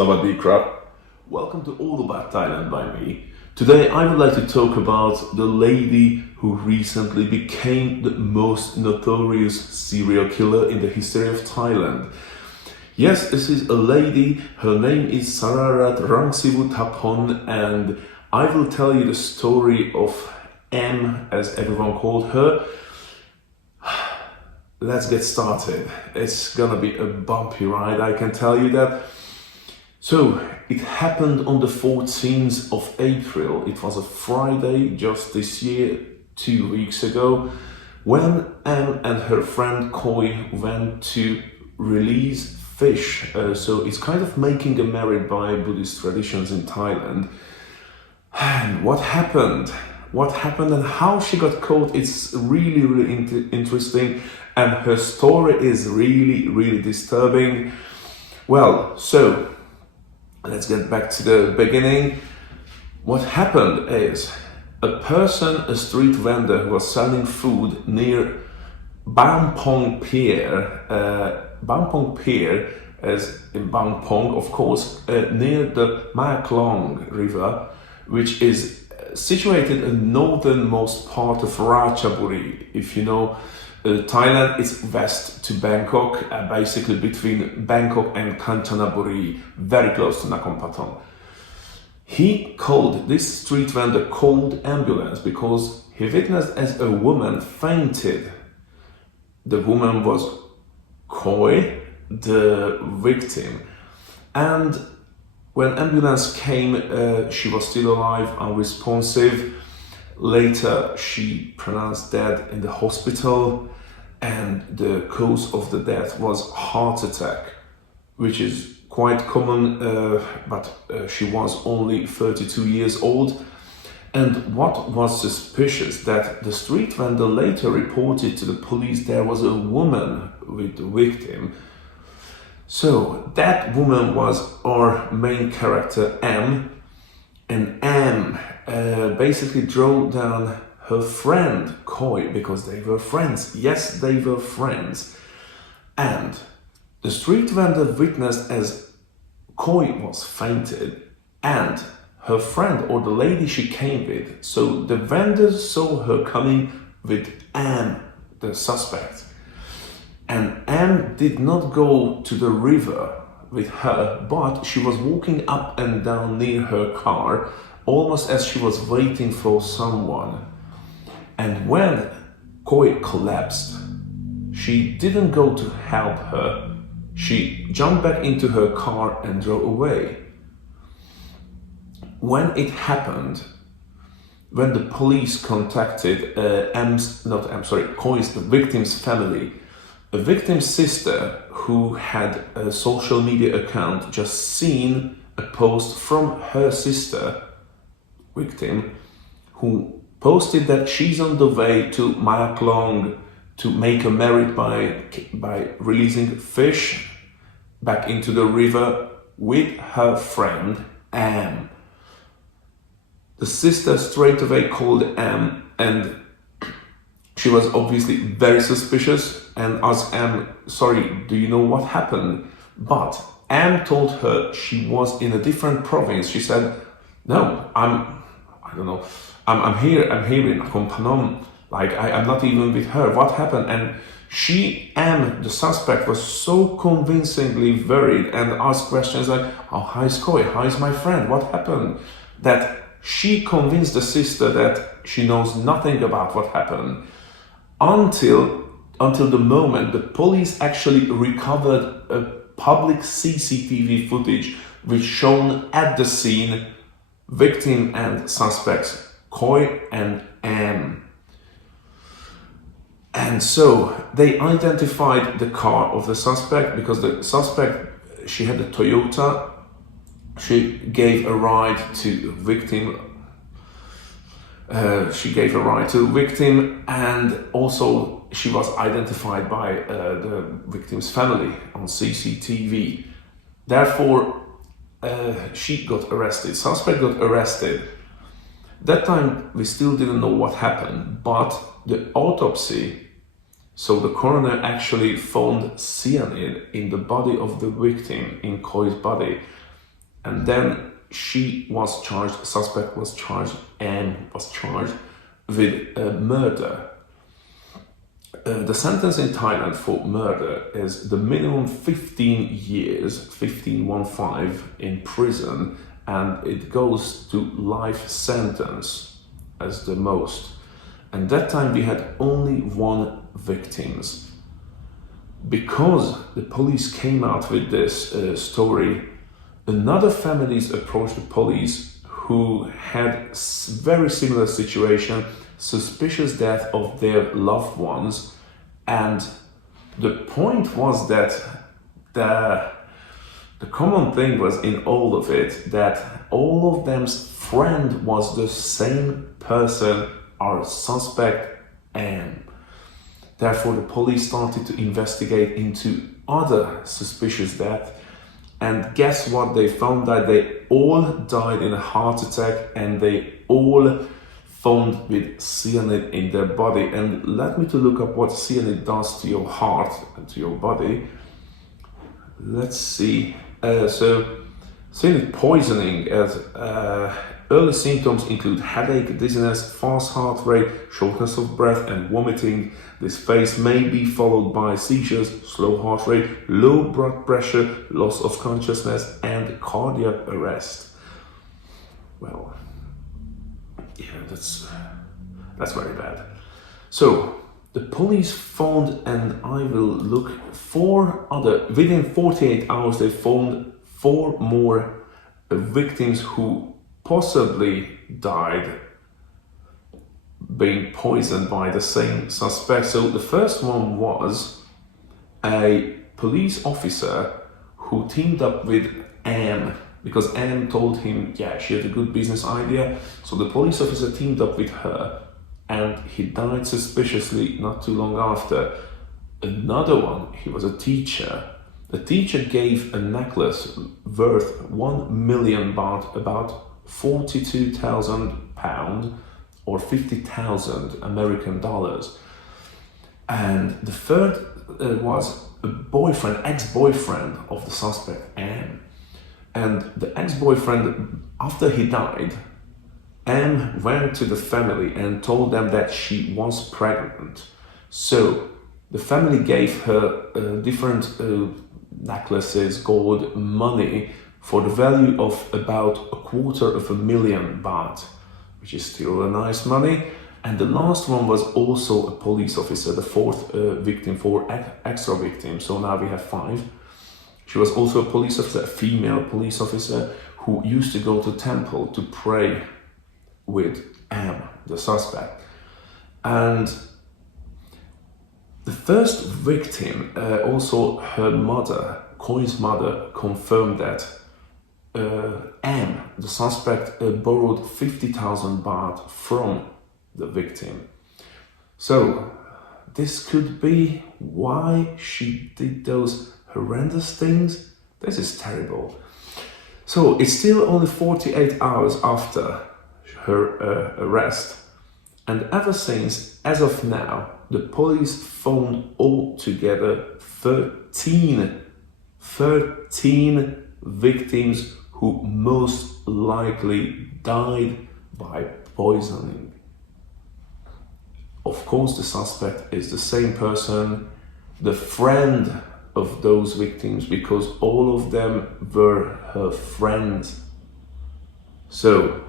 Sawadee krap. Welcome to All About Thailand by me. Today I would like to talk about the lady who recently became the most notorious serial killer in the history of Thailand. Yes, this is a lady. Her name is Sararat Rangsivuthapon, and I will tell you the story of M, as everyone called her. Let's get started. It's gonna be a bumpy ride, I can tell you that. So, it happened on the 14th of April. It was a Friday just this year, 2 weeks ago, when Em and her friend Koi went to release fish. So it's kind of making a merit by Buddhist traditions in Thailand. And what happened? What happened and how she got caught? It's really interesting, and her story is really disturbing. Well, so let's get back to the beginning. What happened is a street vendor who was selling food near Bangkok Pier, as in Bangkok, of course, near the Mae River, which is situated in the northernmost part of Ratchaburi. If you know Thailand, it's west to Bangkok, basically between Bangkok and Kanchanaburi, very close to Nakhon Pathom. This street vendor called ambulance because he witnessed as a woman fainted. The woman was Koi, the victim, and when ambulance came, she was still alive, unresponsive. Later, she pronounced dead in the hospital, and the cause of the death was heart attack, which is quite common, but she was only 32 years old. And what was suspicious, that the street vendor later reported to the police there was a woman with the victim. So that woman was our main character, M, and M basically drove down her friend Koi because they were friends. Yes, they were friends. And the street vendor witnessed as Koi was fainted and her friend, or the lady she came with. So the vendor saw her coming with M, the suspect. And M did not go to the river with her, but she was walking up and down near her car, almost as she was waiting for someone. And when Koi collapsed, she didn't go to help her. She jumped back into her car and drove away. When it happened, when the police contacted Koi's, the victim's family, a victim's sister who had a social media account just seen a post from her sister, victim, who posted that she's on the way to Mae Klong to make a merit by releasing fish back into the river with her friend Am. The sister straight away called Am, and she was obviously very suspicious and asked Am, sorry, do you know what happened? But Am told her she was in a different province. She said, no, I'm here in Nakhon Pathom. Like, I'm not even with her. What happened? And Am, the suspect, was so convincingly worried and asked questions like, oh, hi, Koi, how is my friend? What happened? That she convinced the sister that she knows nothing about what happened until the moment the police actually recovered a public CCTV footage which shown at the scene victim and suspects Koi and Am. And so they identified the car of the suspect because the suspect, she had a Toyota. She gave a ride to victim. And also she was identified by the victim's family on CCTV. Therefore, she got arrested. Suspect got arrested. That time we still didn't know what happened, but the autopsy, so the coroner actually found cyanide in the body of the victim, in Koi's body. And then she was charged, suspect was charged, and was charged with murder. The sentence in Thailand for murder is the minimum 15 years, 15 in prison, and it goes to life sentence as the most. And that time we had only one victim. Because the police came out with this story, another families approached the police who had very similar situation, suspicious death of their loved ones, and the point was that the common thing was in all of it that all of them's friend was the same person, our suspect, and therefore the police started to investigate into other suspicious death. And guess what? They found that they all died in a heart attack, and they all found with cyanide in their body. And let me to look up what cyanide does to your heart and to your body. Let's see. So cyanide poisoning as early symptoms include headache, dizziness, fast heart rate, shortness of breath, and vomiting. This phase may be followed by seizures, slow heart rate, low blood pressure, loss of consciousness, and cardiac arrest. Well, yeah, that's very bad. So the police found, and I will look, within 48 hours they found 4 more victims who possibly died being poisoned by the same suspect. So the first one was a police officer who teamed up with Anne, because Anne told him, yeah, she had a good business idea. So the police officer teamed up with her, and he died suspiciously not too long after. Another one, he was a teacher. The teacher gave a necklace worth 1 million baht, about 42,000 pounds, or 50,000 American dollars. And the third was a boyfriend, ex-boyfriend of the suspect, Anne. And the ex-boyfriend, after he died, Anne went to the family and told them that she was pregnant. So the family gave her different necklaces, gold, money, for the value of about 250,000 baht, which is still a nice money. And the last one was also a police officer, the fourth victim, 4 extra victims. So now we have 5. She was also a police officer, a female police officer, who used to go to temple to pray with M, the suspect. And the first victim, also her mother, Koi's mother, confirmed that M, the suspect, borrowed 50,000 baht from the victim. So this could be why she did those horrendous things. This is terrible. So it's still only 48 hours after her arrest, and ever since, as of now, the police found altogether 13 victims who most likely died by poisoning. Of course, the suspect is the same person, the friend of those victims, because all of them were her friends. So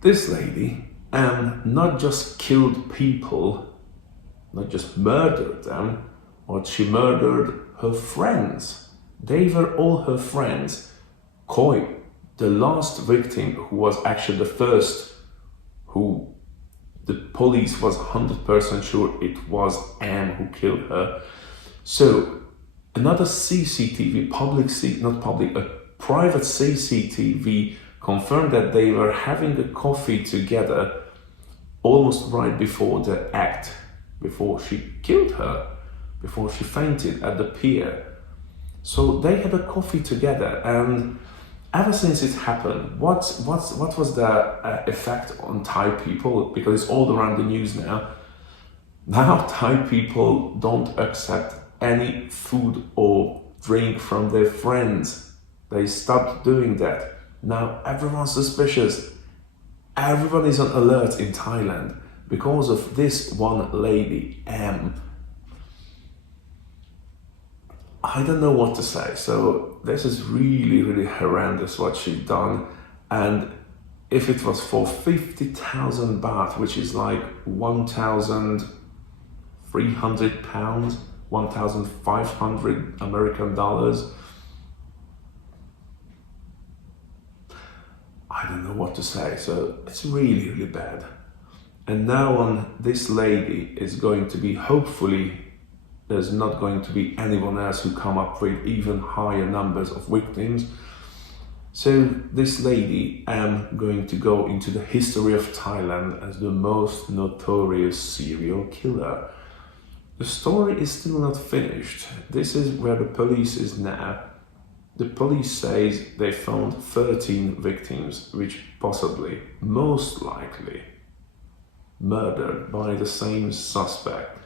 this lady, not just killed people, not just murdered them, but she murdered her friends. They were all her friends. Koi, the last victim, who was actually the first, who the police was 100% sure it was Anne who killed her. So another CCTV, a private CCTV confirmed that they were having a coffee together almost right before the act, before she killed her, before she fainted at the pier. So they had a coffee together, and ever since it happened, what was the effect on Thai people? Because it's all around the news now. Now Thai people don't accept any food or drink from their friends. They stopped doing that. Now everyone's suspicious. Everyone is on alert in Thailand because of this one lady, M. I don't know what to say. So this is really, really horrendous what she done. And if it was for 50,000 baht, which is like 1,300 pounds, 1,500 American dollars, I don't know what to say. So it's really, really bad. And now on, this lady is going to be, hopefully, there's not going to be anyone else who come up with even higher numbers of victims. So this lady am going to go into the history of Thailand as the most notorious serial killer. The story is still not finished. This is where the police is now. The police says they found 13 victims, which possibly, most likely, murdered by the same suspect.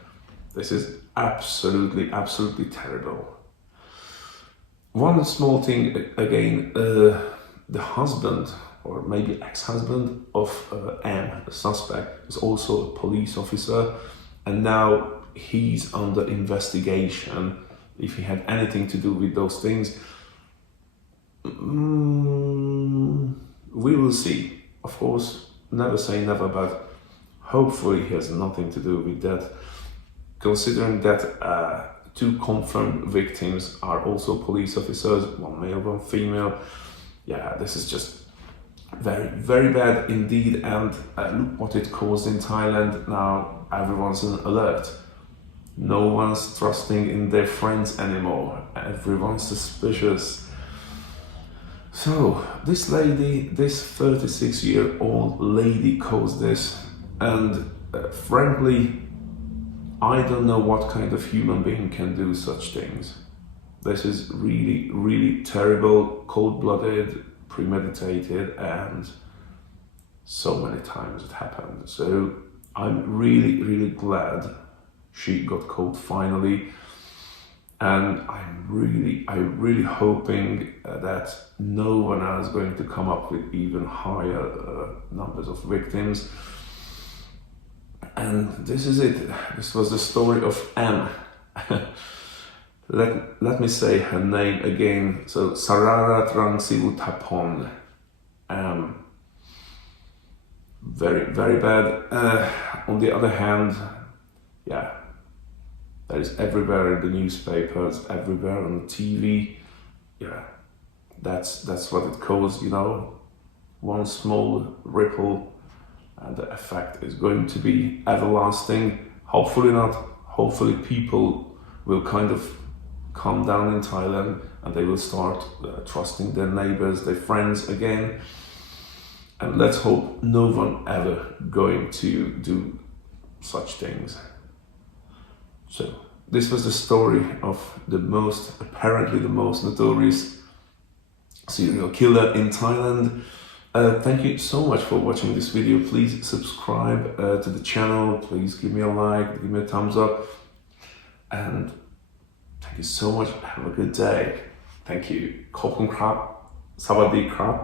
This is absolutely, absolutely terrible. One small thing again, the husband, or maybe ex-husband of M, the suspect, is also a police officer, and now he's under investigation if he had anything to do with those things. We will see. Of course, never say never, but hopefully he has nothing to do with that. Considering that 2 confirmed victims are also police officers, 1 male, 1 female. Yeah, this is just very, very bad indeed. And look what it caused in Thailand. Now everyone's on alert. No one's trusting in their friends anymore. Everyone's suspicious. So this lady, this 36-year-old lady caused this, and frankly, I don't know what kind of human being can do such things. This is really, really terrible, cold-blooded, premeditated, and so many times it happened. So I'm really, really glad she got caught finally. And I'm really hoping that no one else is going to come up with even higher numbers of victims. And this is it. This was the story of M. let me say her name again. So Sararat Rangsivuthapon. Very, very bad. On the other hand, yeah, that is everywhere in the newspapers, everywhere on the TV. Yeah, that's what it caused, you know. One small ripple, and the effect is going to be everlasting. Hopefully not. Hopefully people will kind of calm down in Thailand and they will start trusting their neighbors, their friends again. And let's hope no one ever going to do such things. So this was the story of apparently the most notorious serial killer in Thailand. Thank you so much for watching this video. Please subscribe to the channel. Please give me a like, give me a thumbs up. And thank you so much. Have a good day. Thank you. ขอบคุณครับ สวัสดีครับ